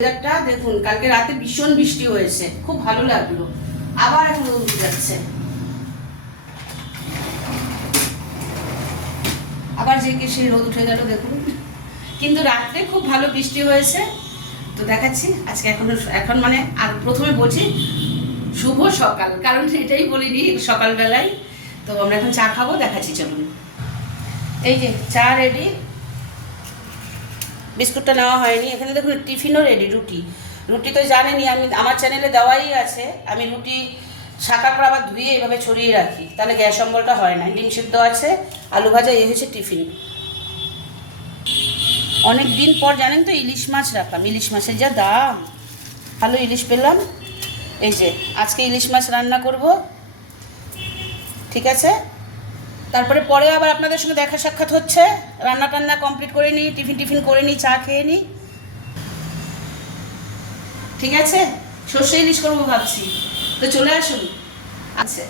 ওয়েদারটা দেখুন, কালকে রাতে ভীষণ বৃষ্টি হয়েছে, খুব ভালো লাগলো। আবার এখন রোদ উঠে যাচ্ছে, আবার যে কে সেই রোদ উঠে গেল দেখুন। কিন্তু রাত্রে খুব ভালো বৃষ্টি হয়েছে, তো দেখাচ্ছি আজকে। এখন মানে আর প্রথমে বলছি শুভ সকাল, কারণ এটাই বলিনি সকালবেলায়। তো আমরা এখন চা খাবো, দেখাচ্ছি চলুন। এই যে চা রেডি, বিস্কুটটা নেওয়া হয়নি। এখানে দেখুন টিফিনও রেডি, রুটি তো জানেনই, আমি আমার চ্যানেলে দেওয়াই আছে। আমি রুটি শাঁকা করে আবার ধুয়ে এভাবে ছড়িয়ে রাখি, তাহলে গ্যাস অম্বলটা হয় না। ডিম সিদ্ধ আছে, আলু ভাজা, এই হচ্ছে টিফিন। অনেক দিন পর জানেন তো ইলিশ মাছ রাখলাম, ইলিশ মাছের যা দাম, ভালো ইলিশ পেলাম। এই যে আজকে ইলিশ মাছ রান্না করব, ঠিক আছে। তারপরে পরে আবার আপনাদের সঙ্গে দেখা সাক্ষাৎ হচ্ছে। রান্না টান্না কমপ্লিট করে নিই, টিফিন করে নিই, চা খেয়ে নিই, ঠিক আছে। সর্ষে ইলিশ করবো ভাবছি, তো চলে আসুন। আচ্ছা।